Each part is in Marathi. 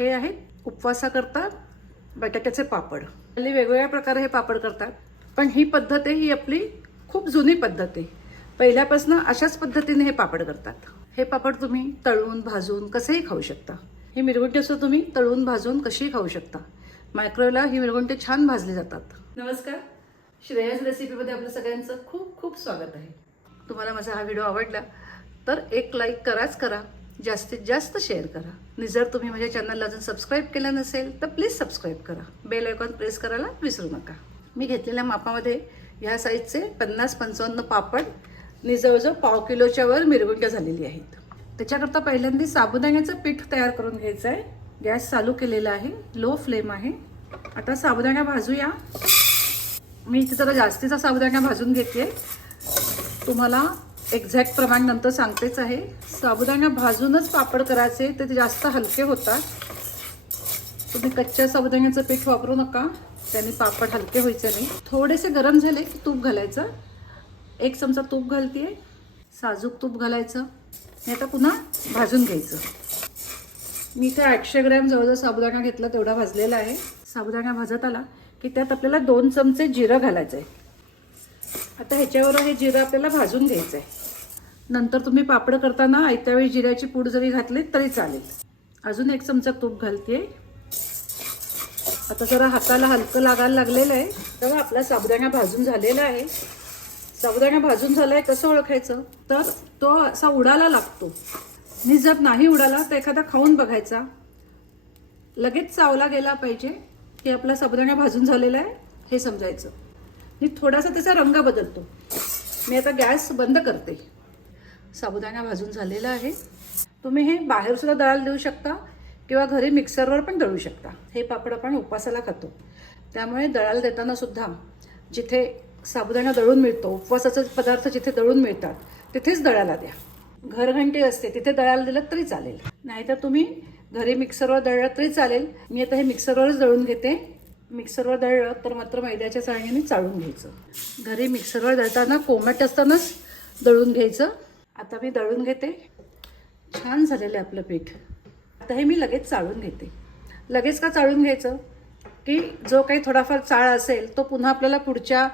हे आहेत उपवासाकरता बटाट्याचे पापड. हल्ली वेगवेगळ्या प्रकारे हे पापड करतात पण ही पद्धत आहे ही आपली खूप जुनी पद्धत आहे. पहिल्यापासून अशाच पद्धतीने हे पापड करतात. हे पापड तुम्ही तळून भाजून कसेही खाऊ शकता. ही मिरगुंटी असं तुम्ही तळून भाजून कशीही खाऊ शकता. मायक्रोवेला ही मिरगुंटी छान भाजली जातात. नमस्कार. श्रेयस रेसिपीमध्ये आपलं सगळ्यांचं खूप खूप स्वागत आहे. तुम्हाला माझा हा व्हिडिओ आवडला तर एक लाईक कराच करा. जास्तीत जास्त शेअर करा. आणि जर तुम्ही माझ्या चॅनलला अजून सबस्क्राईब केलं नसेल तर प्लीज सबस्क्राईब करा. बेल आयकॉन प्रेस करायला विसरू नका. मी घेतलेल्या मापामध्ये ह्या साईजचे पन्नास पंचावन्न पापड आणि जवळजवळ पाव किलोच्या वर मिरगुंट्या झालेली आहेत. त्याच्याकरता पहिल्यांदा साबुदाण्याचं पीठ तयार करून घ्यायचं आहे गॅस चालू केलेला आहे. लो फ्लेम आहे. आता साबुदाणा भाजूया. मी इथे जरा जास्तीचा साबुदाणा भाजून घेते. तुम्हाला एक्झॅक्ट प्रमाण नंतर सांगतेच आहे. साबुदाणा भाजूनच पापड करायचे ते ते जास्त हलके होतात. तुम्ही कच्च्या साबुदाण्याचं पीठ वापरू नका. त्याने पापड हलके व्हायचे नाही. थोडेसे गरम झाले की तूप घालायचं. एक चमचा तूप घालते साजूक तूप घालायचं. हे आता पुन्हा भाजून घ्यायचं. मी इथे आठशे ग्रॅम जवळजवळ साबुदाणा घेतला तेवढा भाजलेला आहे. साबुदाणा भाजत आला की त्यात आपल्याला दोन चमचे जिरं घालायचं आहे आता ह्याच्यावर हे जिरं आपल्याला भाजून घ्यायचं आहे नंतर तुम्ही पापड करताना आयत्या वेळी जिऱ्याची पूड जरी घातली तरी चालेल. अजून एक चमचा तूप घालते. आता जरा हाताला हलकं लागायला लागलेलं आहे. तेव्हा आपला साबुदाणा भाजून झालेला आहे. साबुदाणा भाजून झालाय कसं ओळखायचं? तर तो असा उडाला लागतो. आणि जर नाही उडाला तर एखादा खाऊन बघायचा. लगेच चावला गेला पाहिजे की आपला साबुदाणा भाजून झालेला आहे हे समजायचं. आणि थोडासा त्याचा रंग बदलतो. मी आता गॅस बंद करते. साबुदाणा भाजून झालेला आहे. तुम्ही हे बाहेरसुद्धा दळायला देऊ शकता किंवा घरी मिक्सरवर पण दळू शकता. हे पापड आपण उपवासाला खातो. त्यामुळे दळायला देताना सुद्धा जिथे साबुदाणा दळून मिळतो उपवासाचे पदार्थ जिथे दळून मिळतात तिथेच दळायला द्या. घरघंटी असते तिथे दळायला दिलं तरी चालेल. नाहीतर तुम्ही घरी मिक्सरवर दळलं तरी चालेल. मी आता हे मिक्सरवरच दळून घेते. मिक्सरवर दळलं तर मात्र मैद्याच्या चाळणीने चाळून घ्यायचं. घरी मिक्सरवर दळताना कोमट असतानाच दळून घ्यायचं. आता मी दळून घेते. छान झालेलं आहे आपलं पीठ. आता हे मी लगेच चाळून घेते. लगेच का चाळून घ्यायचं? की जो काही थोडाफार चाळ असेल तो पुन्हा आपल्याला पुढच्या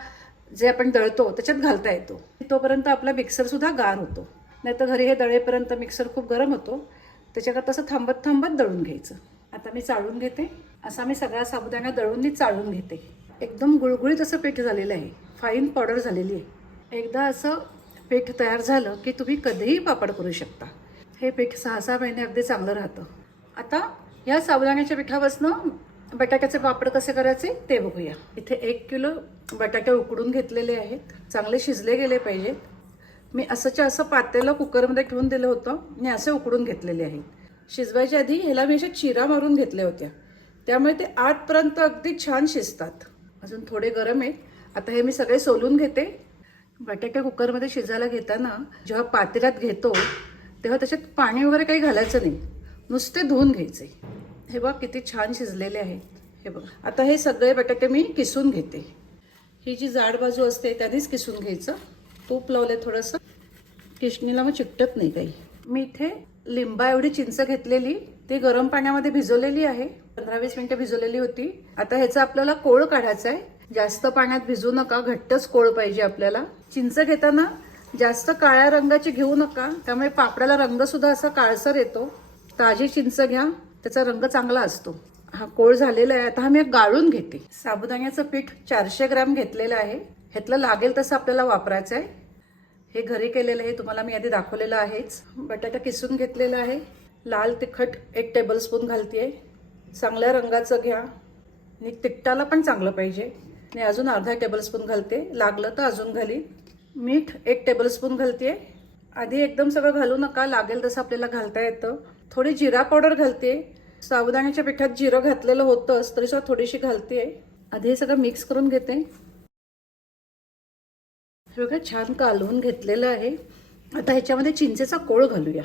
जे आपण दळतो त्याच्यात घालता येतो. तोपर्यंत आपला मिक्सरसुद्धा गार होतो. नाही तर घरी हे दळेपर्यंत मिक्सर खूप गरम होतो. त्याच्याकरता असं थांबत थांबत दळून घ्यायचं. आता मी चाळून घेते. असा मी सगळा साबुदाणा दळून मी चाळून घेते. एकदम गुळगुळीत असं पीठ झालेलं आहे. फाईन पावडर झालेली आहे. एकदा असं पीठ तयार झालं की तुम्ही कधीही पापड करू शकता. हे पीठ सहा सहा महिने अगदी चांगलं राहतं. आता या साबुदाण्याच्या पिठापासनं बटाट्याचे पापड कसे करायचे ते बघूया. इथे एक किलो बटाटे उकडून घेतलेले आहेत. चांगले शिजले गेले पाहिजेत. मी असंच्या असं पातेलं कुकरमध्ये ठेवून दिलं होतं. आणि असे उकडून घेतलेले आहेत. शिजवायच्या आधी ह्याला मी अशा चिरा मारून घेतल्या होत्या. त्यामुळे ते आतपर्यंत अगदी छान शिजतात. अजून थोडे गरम आहेत. आता हे मी सगळे सोलून घेते. बटाटे कुकरमध्ये शिजायला घेताना जेव्हा पातेल्यात घेतो तेव्हा त्याच्यात पाणी वगैरे काही घालायचं नाही. नुसते धुवून घ्यायचे. हे बघ किती छान शिजलेले आहेत हे बघ. आता हे सगळे बटाटे मी किसून घेते. ही जी जाड बाजू असते त्यानेच किसून घ्यायचं. तूप लावले थोडंसं. किशणीला मग चिकटत नाही काही. मी इथे लिंबा एवढी चिंच घेतलेली ती गरम पाण्यामध्ये भिजवलेली आहे. पंधरा वीस मिनटं भिजवलेली होती. आता ह्याचा आपल्याला कोळ काढायचा आहे जास्त पाण्यात भिजू नका घट्टच कोळ पाहिजे आपल्याला. चिंच घेताना जास्त काळ्या रंगाची घेऊ नका त्यामुळे पापडाला रंग सुद्धा असा काळसर येतो. ताजी चिंच घ्या त्याचा रंग चांगला असतो. हा कोळ झालेला आहे आता हा मी गाळून घेते. साबुदाण्याचं पीठ चारशे ग्रॅम घेतलेलं आहे. ह्यातलं लागेल तसं आपल्याला वापरायचं आहे हे घरी केलेलं आहे तुम्हाला मी आधी दाखवलेलं आहेच. बटाटा किसून घेतलेला आहे. लाल तिखट एक टेबलस्पून घालते चांगल्या रंगाचं घ्या. आणि तिखटाला पण चांगलं पाहिजे. आणि अजून अर्धा टेबलस्पून घालते. लागलं तर अजून घाली. मीठ एक टेबलस्पून घालते. आधी एकदम सगळं घालू नका. लागेल तसं आपल्याला घालता येतं. थोडी जिरा पावडर घालते. साबुदाण्याच्या पिठात जिरं घातलेलं होतंच तरी सुद्धा थोडीशी घालते. आधी हे सगळं मिक्स करून घेते. हे बघा छान कालवून घेतलेलं आहे. आता ह्याच्यामध्ये चिंचेचा कोळ घालूया.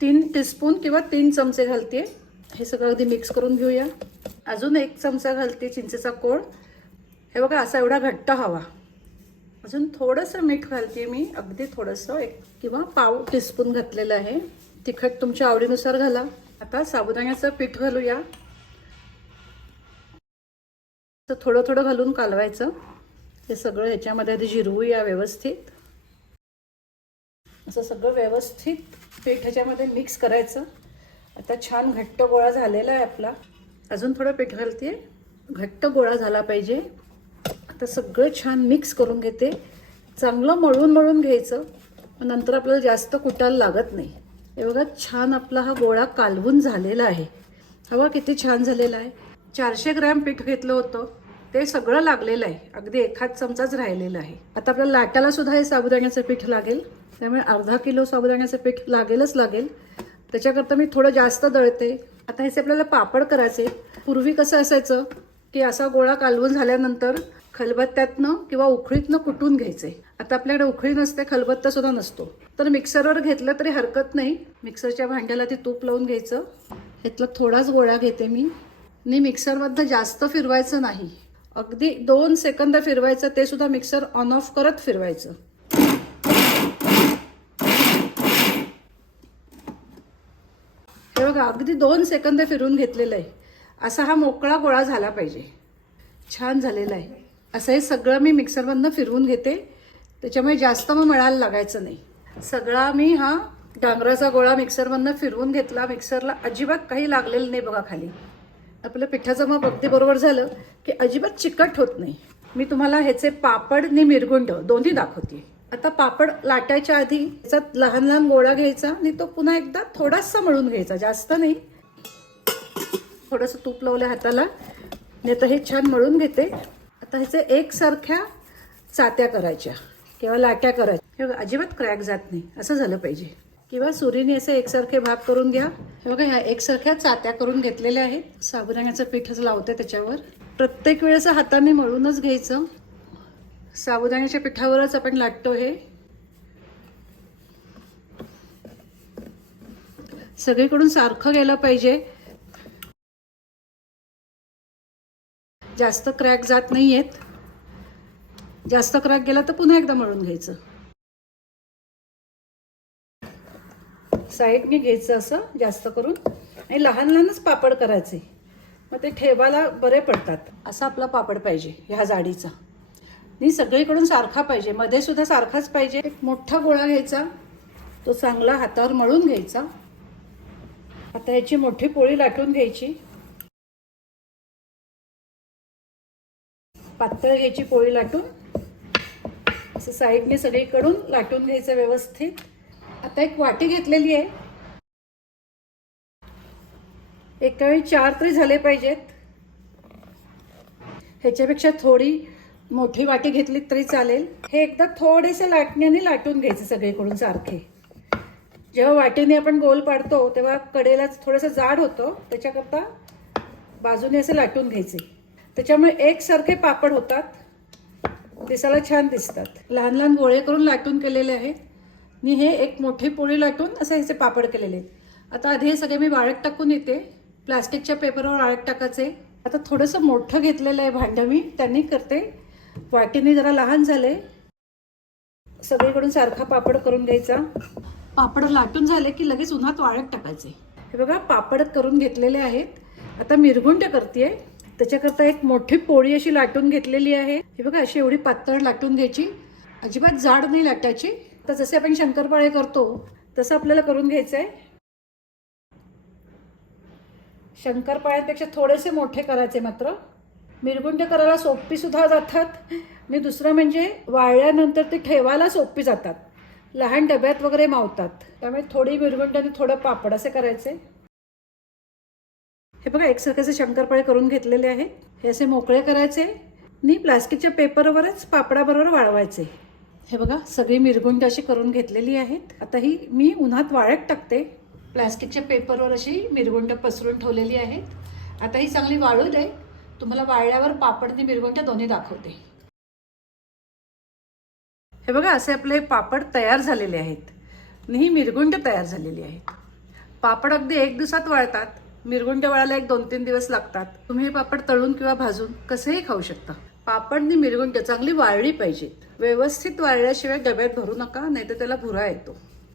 तीन टीस्पून किंवा तीन चमचे घालते. हे सगळं अगदी मिक्स करून घेऊया. अजून एक चमचा घालते चिंचेचा कोळ. हे बघा असा एवढा घट्ट हवा. अजून थोडंसं मीठ घालते मी. अगदी थोडंसं एक किंवा पाव टीस्पून घातलेलं आहे. तिखट तुमच्या आवडीनुसार घाला. आता साबुदाण्याचं पीठ घालूया. तर थोडं थोडं घालून कालवायचं. हे सगळं ह्याच्यामध्ये आधी जिरवूया व्यवस्थित. असं सगळं व्यवस्थित पीठ ह्याच्यामध्ये मिक्स करायचं. आता छान घट्ट गोळा झालेला आहे आपला. अजून थोडं पीठ घालते घट्ट गोळा झाला पाहिजे. आता सगळं छान मिक्स करून घेते. चांगलं मळून मळून घ्यायचं. नंतर आपल्याला जास्त कुटायला लागत नाही. हे बघा छान आपला हा गोळा कालवून झालेला आहे. हवा किती छान झालेला आहे. चारशे ग्रॅम पीठ घेतलं होतं. ते सगळं लागलेलं आहे. अगदी एखाद चमचाच राहिलेला आहे. आता आपल्याला लाटाला सुद्धा हे साबुदाण्याचं पीठ लागेल. त्यामुळे अर्धा किलो साबुदाण्याचं पीठ लागेलच लागेल. त्याच्याकरता मी थोडं जास्त दळते. आता ह्याचे आपल्याला पापड करायचे पूर्वी कसं असायचं की असा गोळा कालवून झाल्यानंतर खलबत्त्यातनं किंवा उखळीतनं कुटून घ्यायचे. आता आपल्याकडे उखळी नसते खलबत्ता सुद्धा नसतो. तर मिक्सरवर घेतलं तरी हरकत नाही. मिक्सरच्या भांड्याला ते तूप लावून घ्यायचं. ह्यातला थोडाच गोळा घेते मी. आणि मिक्सरमधनं जास्त फिरवायचं नाही. अगदी दोन सेकंद फिरवायचं ते सुद्धा मिक्सर ऑन ऑफ करत फिरवायचं. बघा अगदी दोन सेकंद फिरून घेतलेलं आहे. असा हा मोकळा गोळा झाला पाहिजे. छान झालेला आहे. असं हे सगळं मी मिक्सरमधनं फिरवून घेते. त्याच्यामुळे जास्त मग मिळायला लागायचं नाही. सगळा मी हा डांगराचा गोळा मिक्सरमधनं फिरवून घेतला. मिक्सरला अजिबात काही लागलेलं नाही बघा खाली. आपलं पिठाचं मग अगदी बरोबर झालं की अजिबात चिकट होत नाही. मी तुम्हाला ह्याचे पापड आणि मिरगुंड दोन्ही दाखवते. आता पापड लाटायच्या आधी त्याच्यात लहान लहान गोळा घ्यायचा आणि तो पुन्हा एकदा थोडासा मळून घ्यायचा. जास्त नाही. थोडंसं तूप लावलं हाताला. नाही तर हे छान मळून घेते. आता ह्याचे एकसारख्या चात्या करायच्या किंवा लाट्या करायच्या. हे अजिबात क्रॅक जात नाही. असं झालं पाहिजे. किंवा सुरीने असे एकसारखे भाग करून घ्या. हे बघा ह्या एकसारख्या चात्या करून घेतलेल्या आहेत. साबुदाण्याचं पीठच लावते त्याच्यावर. प्रत्येक वेळेस हाताने मळूनच घ्यायचं. साबुदाण्याच्या पिठावरच आपण लाटतो हे. सगळीकडून सारखं गेलं पाहिजे. जास्त क्रॅक जात नाहीयेत. जास्त क्रॅक गेला तर पुन्हा एकदा मळून घ्यायचं. साईडने घ्यायचं असं जास्त करून. आणि लहान लहानच पापड करायचे. मग ते ठेवायला बरे पडतात. असा आपला पापड पाहिजे ह्या जाडीचा. आणि सगळीकडून सारखा पाहिजे. मध्ये सुद्धा सारखाच पाहिजे. एक मोठा गोळा घ्यायचा. तो चांगला हातावर मळून घ्यायचा. आता ह्याची मोठी पोळी लाटून घ्यायची. पातळ घ्यायची पोळी लाटून असं साईडने सगळीकडून लाटून घ्यायचं व्यवस्थित. आता एक वाटी घेतलेली आहे. एका वेळी चार तरी झाले पाहिजेत. ह्याच्यापेक्षा थोडी मोठी वाटी घेतली तरी चालेल. हे एकदा थोडेसे लाटण्याने लाटून घ्यायचे सगळीकडून सारखे. जेव्हा वाटीने आपण गोल पाडतो तेव्हा कडेला थोडंसं जाड होतं. त्याच्याकरता बाजूने असे लाटून घ्यायचे. त्याच्यामुळे एकसारखे पापड होतात. दिसायला छान दिसतात. लहान लहान गोळे करून लाटून केलेले आहेत मी हे एक मोठी पोळी लाटून असे ह्याचे पापड केलेले आहेत. आता आधी हे सगळे मी वाळत टाकून येते. प्लास्टिकच्या पेपरवर वाळत टाकायचे. आता थोडंसं मोठं घेतलेलं आहे भांडं मी. त्यांनी करते. वाटीने जरा लहान झाले. सगळीकडून सारखा पापड करून घ्यायचा. पापड लाटून झाले की लगेच उन्हात वाळत टाकायचे. हे बघा पापड करून घेतलेले आहेत. आता मिरगुंड करते त्याच्याकरता एक मोठी पोळी अशी लाटून घेतलेली आहे. हे बघा अशी एवढी पातळ लाटून घ्यायची. अजिबात जाड नाही लाटायची. तर जसे आपण शंकरपाळे करतो तसं आपल्याला करून घ्यायचं आहे शंकरपाळ्यांपेक्षा थोडेसे मोठे करायचे मात्र. मिरगुंड करायला सोपीसुद्धा जातात. आणि दुसरं म्हणजे वाळल्यानंतर ते ठेवायला सोपी जातात. लहान डब्यात वगैरे मावतात. त्यामुळे थोडी मिरगुंड आणि थोडं पापड असे करायचे. हे बघा एकसारखे शंकरपाळे करून घेतलेले आहेत हे असे मोकळे करायचे. आणि प्लास्टिकच्या पेपरवरच पापडाबरोबर वाळवायचे. हे बघा सगळी मिरगुंड अशी करून घेतलेली आहेत. आता ही मी उन्हात वाळत टाकते. प्लास्टिकच्या पेपरवर अशी मिरगुंड पसरून ठेवलेली आहेत. आता ही चांगली वाळू दे तुम्हाला वाळल्यावर पापडनी मिरवंट्या दोन्ही दाखवते. हे बघा असे आपले पापड तयार झालेले आहेत. आणि ही मिरगुंड तयार झालेली आहेत पापड अगदी एक दिवसात वाळतात. मिरगुंड वळायला एक दोन तीन दिवस लागतात. तुम्ही हे पापड तळून किंवा भाजून कसेही खाऊ शकता. पापड आणि मिरगुंड चांगली वाळली पाहिजेत. व्यवस्थित वाळल्याशिवाय डब्यात भरू नका नाही तर त्याला भुरा येतो.